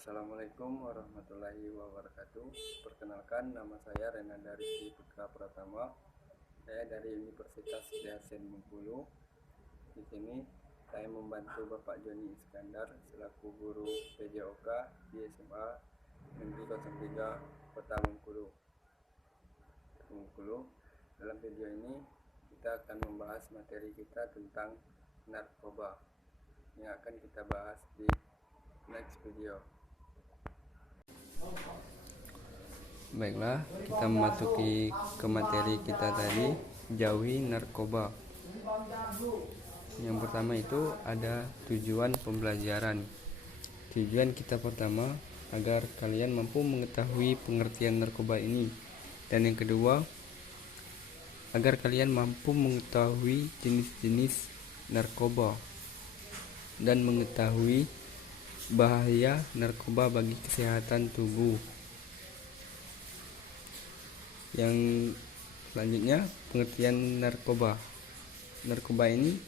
Assalamualaikum warahmatullahi wabarakatuh. Perkenalkan, nama saya Renanda Rizky Putra Pratama. Saya dari Universitas Hasanuddin Bengkulu. Di sini saya membantu Bapak Joni Iskandar selaku guru PJOK di SMA Negeri 03 Kota Bengkulu. Dalam video ini kita akan membahas materi kita tentang narkoba yang akan kita bahas di next video. Baiklah, kita memasuki ke materi kita tadi, jauhi narkoba. Yang pertama itu ada tujuan pembelajaran. Tujuan kita pertama agar kalian mampu mengetahui pengertian narkoba ini. Dan yang kedua, agar kalian mampu mengetahui jenis-jenis narkoba dan mengetahui bahaya narkoba bagi kesehatan tubuh. Yang selanjutnya, pengertian narkoba. Narkoba ini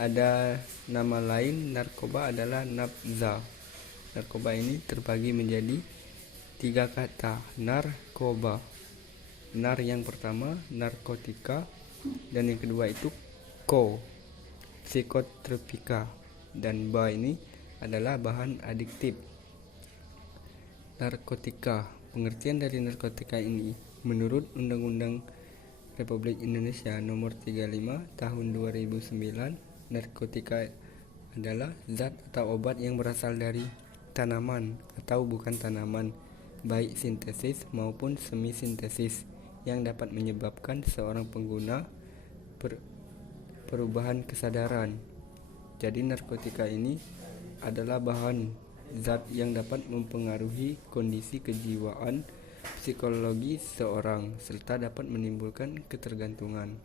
ada nama lain, narkoba adalah nabza. Narkoba ini terbagi menjadi 3 kata, narkoba. Nar yang pertama, narkotika, dan yang kedua itu psikotropika, dan ba ini adalah bahan adiktif. Narkotika. Pengertian dari narkotika ini menurut Undang-Undang Republik Indonesia Nomor 35 Tahun 2009, narkotika adalah zat atau obat yang berasal dari tanaman atau bukan tanaman, baik sintesis maupun semi sintesis, yang dapat menyebabkan seorang pengguna perubahan kesadaran. Jadi narkotika ini adalah bahan zat yang dapat mempengaruhi kondisi kejiwaan psikologi seseorang serta dapat menimbulkan ketergantungan.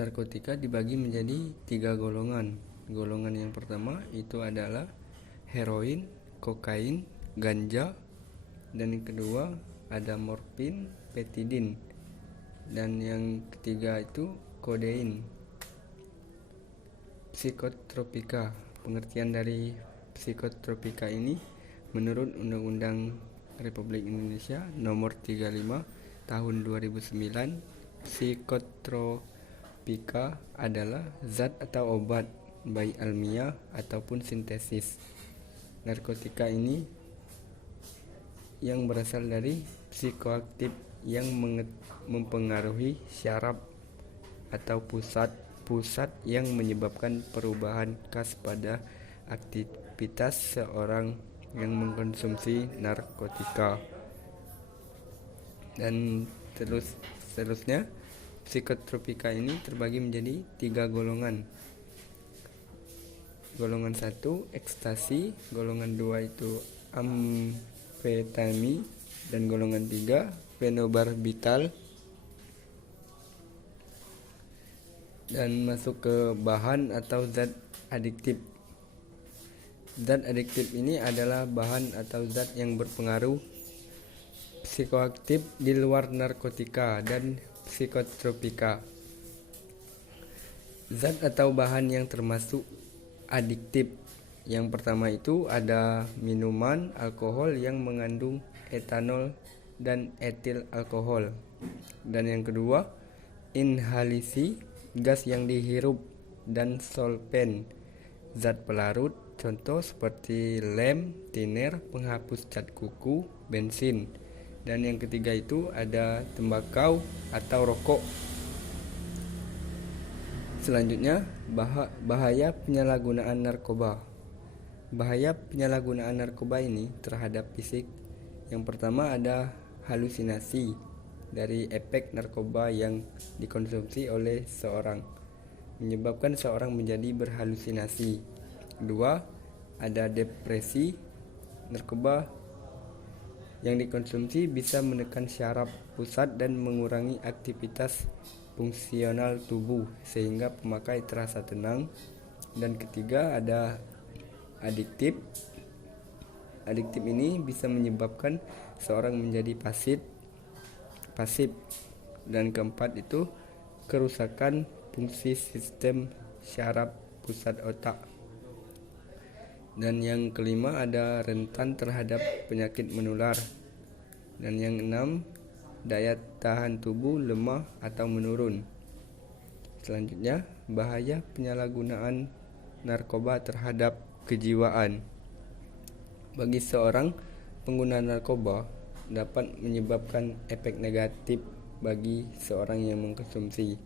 Narkotika dibagi menjadi 3 golongan. Golongan yang pertama itu adalah heroin, kokain, ganja, dan yang kedua ada morfin, petidin, dan yang ketiga itu kodein. Psikotropika. Pengertian dari psikotropika ini menurut Undang-Undang Republik Indonesia Nomor 35 Tahun 2009, psikotropika adalah zat atau obat baik alamiah ataupun sintesis. Narkotika ini yang berasal dari psikoaktif yang mempengaruhi syaraf atau pusat yang menyebabkan perubahan khas pada aktivitas seorang yang mengkonsumsi narkotika. Dan seterusnya, psikotropika ini terbagi menjadi 3 golongan. Golongan 1 ekstasi, golongan 2 itu amfetamin, dan golongan 3 fenobarbital. Dan masuk ke bahan atau zat adiktif. Zat adiktif ini adalah bahan atau zat yang berpengaruh psikoaktif di luar narkotika dan psikotropika. Zat atau bahan yang termasuk adiktif. Yang pertama itu ada minuman alkohol yang mengandung etanol dan etil alkohol. Dan yang kedua, inhalasi, gas yang dihirup, dan solven, zat pelarut, contoh seperti lem, tiner, penghapus cat kuku, bensin. Dan yang ketiga itu ada tembakau atau rokok. Selanjutnya, bahaya penyalahgunaan narkoba. Bahaya penyalahgunaan narkoba ini terhadap fisik. Yang pertama ada halusinasi dari efek narkoba yang dikonsumsi oleh seorang, menyebabkan seorang menjadi berhalusinasi. Kedua, ada depresi. Narkoba yang dikonsumsi bisa menekan syaraf pusat dan mengurangi aktivitas fungsional tubuh sehingga pemakai terasa tenang. Dan ketiga ada adiktif. Adiktif ini bisa menyebabkan seorang menjadi pasif. Dan keempat itu kerusakan fungsi sistem syaraf pusat otak. Dan yang kelima ada rentan terhadap penyakit menular. Dan yang enam, daya tahan tubuh lemah atau menurun. Selanjutnya, bahaya penyalahgunaan narkoba terhadap kejiwaan. Bagi seorang pengguna narkoba dapat menyebabkan efek negatif bagi seorang yang mengkonsumsi.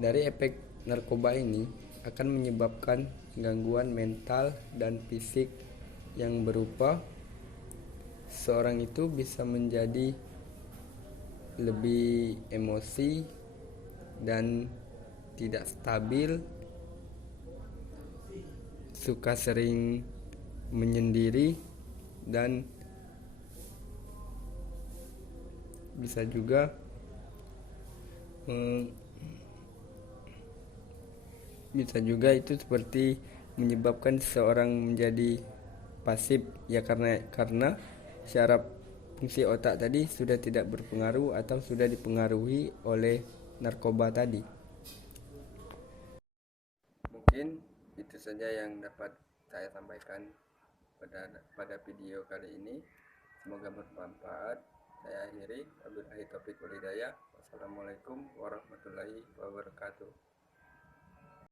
Dari efek narkoba ini akan menyebabkan gangguan mental dan fisik yang berupa seorang itu bisa menjadi lebih emosi dan tidak stabil, suka sering menyendiri, dan bisa juga itu seperti menyebabkan seseorang menjadi pasif ya, karena syaraf fungsi otak tadi sudah tidak berpengaruh atau sudah dipengaruhi oleh narkoba tadi. Mungkin itu saja yang dapat saya sampaikan pada video kali ini. Semoga bermanfaat. Saya akhiri. Wabillahi taufiq wal hidayah. Wassalamualaikum warahmatullahi wabarakatuh.